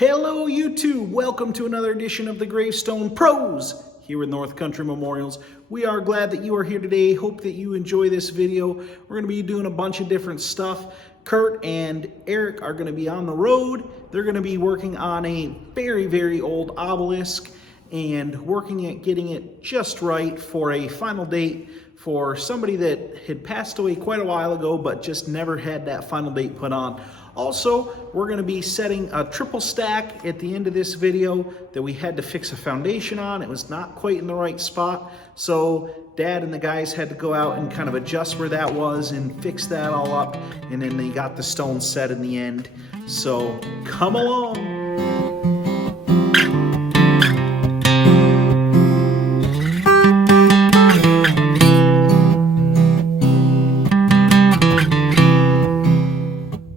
Hello YouTube, welcome to another edition of the Gravestone Pros here with North Country Memorials. We are glad that you are here today. Hope that you enjoy this video. We're going to be doing a bunch of different stuff. Curt and Eric are going to be on the road. They're going to be working on a very old obelisk and working at getting it just right for a final date for somebody that had passed away quite a while ago but just never had that final date put on. Also, we're going to be setting a triple stack at the end of this video that we had to fix a foundation on. It was not quite in the right spot, so Dad and the guys had to go out and kind of adjust where that was and fix that all up, and then they got the stone set in the end. So come along.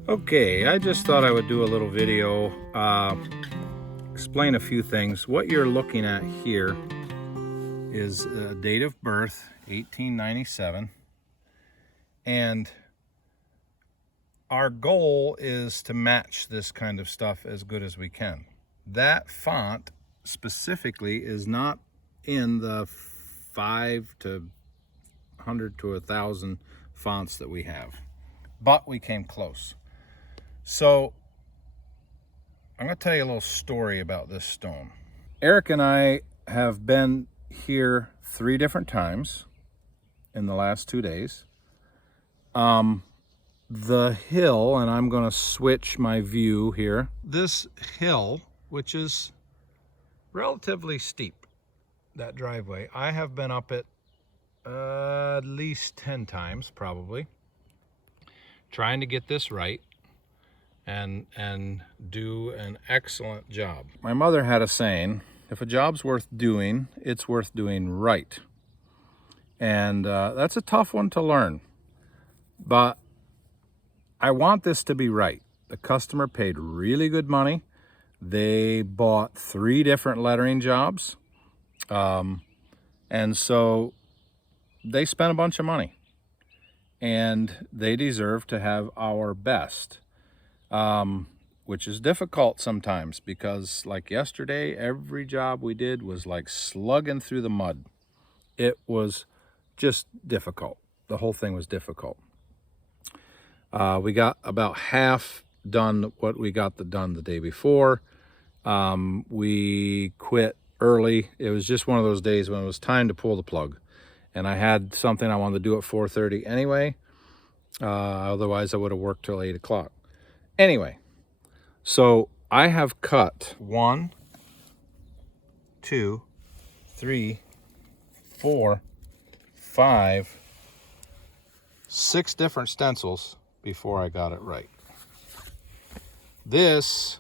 Okay, I just thought I would do a little video, explain a few things. What you're looking at here is a date of birth, 1897, and our goal is to match this kind of stuff as good as we can. That font specifically is not in the 5 to 100 to 1,000 fonts that we have, but we came close. So I'm going to tell you a little story about this stone. Eric and I have been here 3 different times in the last 2 days. The hill, and I'm going to switch my view here. This hill, which is relatively steep, that driveway, I have been up it at least 10 times probably, trying to get this right and do an excellent job. My mother had a saying, if a job's worth doing, it's worth doing right. And that's a tough one to learn, but I want this to be right. The customer paid really good money. They bought 3 different lettering jobs, and so they spent a bunch of money, and they deserve to have our best. Which is difficult sometimes because, like yesterday, every job we did was like slugging through the mud. It was just difficult. The whole thing was difficult. We got about half done what we got done the day before. We quit early. It was just one of those days when it was time to pull the plug. And I had something I wanted to do at 4:30 anyway. Otherwise, I would have worked till 8 o'clock. Anyway, so I have cut 1, 2, 3, 4, 5, 6 different stencils before I got it right. This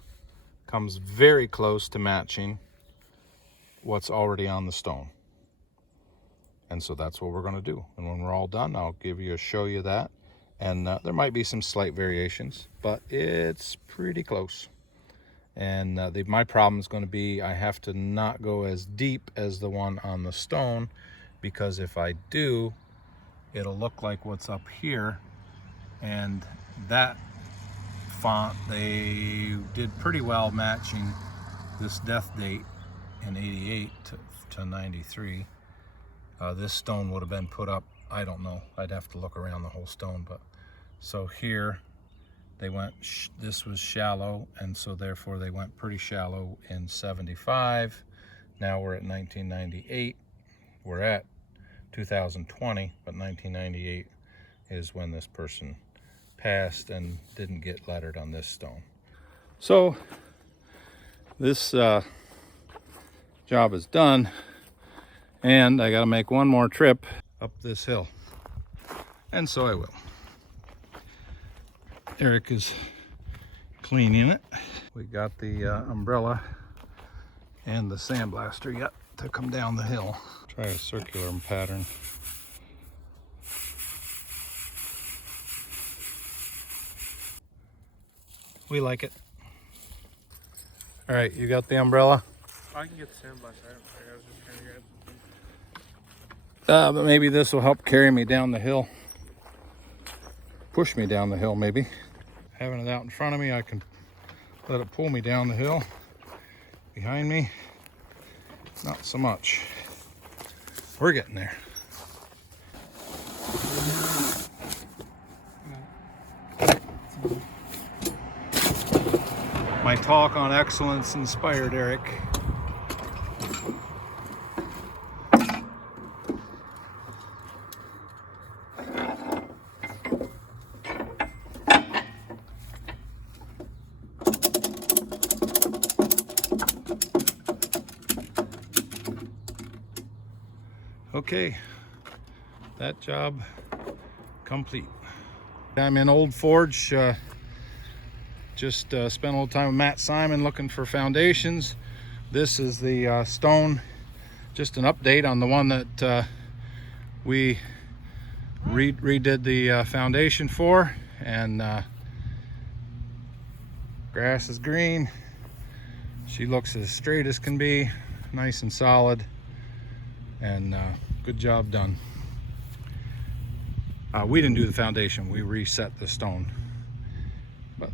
comes very close to matching what's already on the stone. And so that's what we're going to do. And when we're all done, I'll show you that. And there might be some slight variations, but it's pretty close. And my problem is going to be I have to not go as deep as the one on the stone, because if I do, it'll look like what's up here. And that font, they did pretty well matching this death date in 88 to 93. This stone would have been put up, I don't know, I'd have to look around the whole stone, but so here they went, this was shallow, and so therefore they went pretty shallow in 75. Now we're at 1998. We're at 2020, but 1998 is when this person passed and didn't get lettered on this stone. So this job is done, and I got to make one more trip up this hill, and so I will. Eric is cleaning it. We got the umbrella and the sandblaster yet to come down the hill. Try a circular pattern. We like it. All right, you got the umbrella? I can get the sandblaster. I was just trying to grab something. But maybe this will help carry me down the hill. Push me down the hill, maybe. Having it out in front of me, I can let it pull me down the hill. Behind me, not so much. We're getting there. My talk on excellence inspired Eric. Okay, that job complete. I'm in Old Forge. Just spent a little time with Matt Simon looking for foundations. This is the stone, just an update on the one that we redid the foundation for. And grass is green. She looks as straight as can be, nice and solid, and good job done. We didn't do the foundation, we reset the stone, but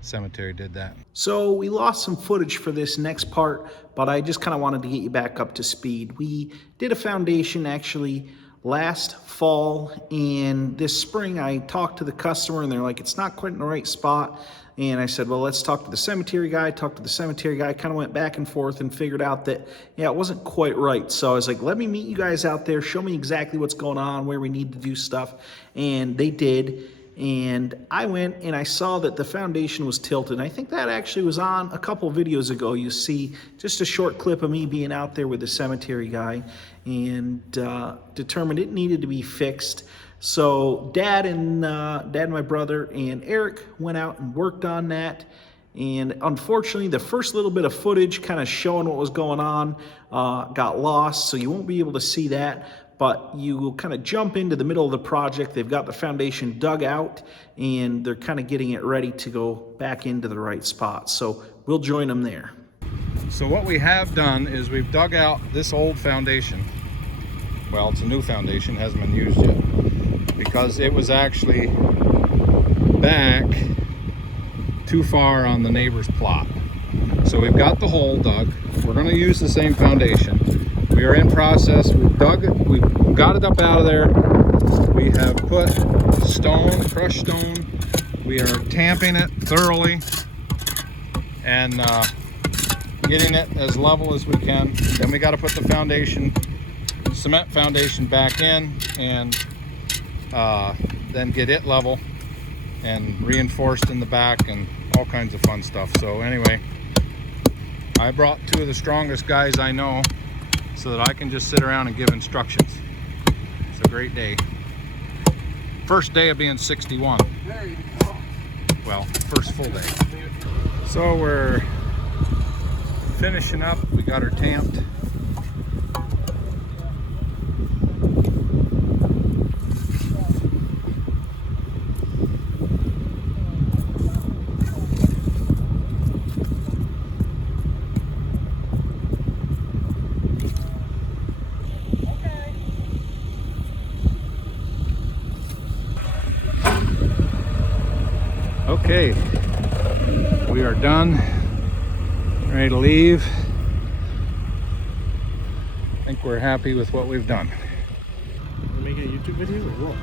cemetery did that. So we lost some footage for this next part, but I just kind of wanted to get you back up to speed. We did a foundation actually last fall, and this spring I talked to the customer and they're like, it's not quite in the right spot. And I said, well, let's talk to the cemetery guy. Talked to the cemetery guy, kind of went back and forth and figured out that, yeah, it wasn't quite right. So I was like, let me meet you guys out there, show me exactly what's going on, where we need to do stuff. And they did. And I went and I saw that the foundation was tilted. I think that actually was on a couple videos ago. You see just a short clip of me being out there with the cemetery guy, and determined it needed to be fixed. So Dad and my brother and Eric went out and worked on that. And unfortunately, the first little bit of footage kind of showing what was going on got lost, so you won't be able to see that. But you will kind of jump into the middle of the project. They've got the foundation dug out, and they're kind of getting it ready to go back into the right spot. So we'll join them there. So what we have done is we've dug out this old foundation. Well, it's a new foundation, hasn't been used yet, because it was actually back too far on the neighbor's plot. So we've got the hole dug. We're going to use the same foundation. We are in process. We've got it up out of there. We have put stone, crushed stone. We are tamping it thoroughly and getting it as level as we can. Then we got to put the foundation, cement foundation back in, and then get it level and reinforced in the back and all kinds of fun stuff. So anyway, I brought two of the strongest guys I know so that I can just sit around and give instructions. It's a great day. First day of being 61. There you go. Well, first full day. So we're finishing up. We got her tamped. Okay, we are done, ready to leave. I think we're happy with what we've done. Make a YouTube video or what?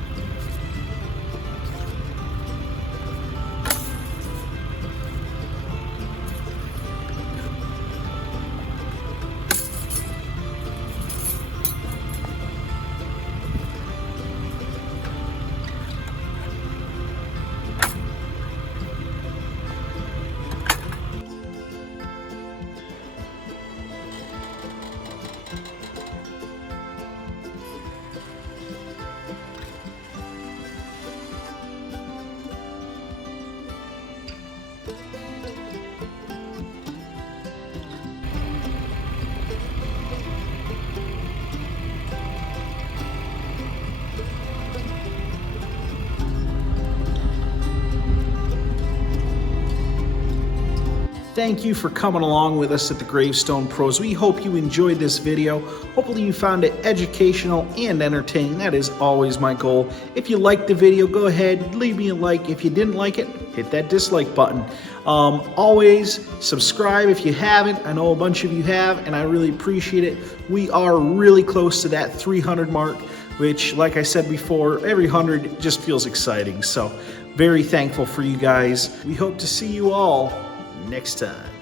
Thank you for coming along with us at the Gravestone Pros. We hope you enjoyed this video. Hopefully you found it educational and entertaining. That is always my goal. If you liked the video, go ahead, leave me a like. If you didn't like it, hit that dislike button. Always subscribe if you haven't. I know a bunch of you have, and I really appreciate it. We are really close to that 300 mark, which, like I said before, every 100 just feels exciting. So very thankful for you guys. We hope to see you all next time.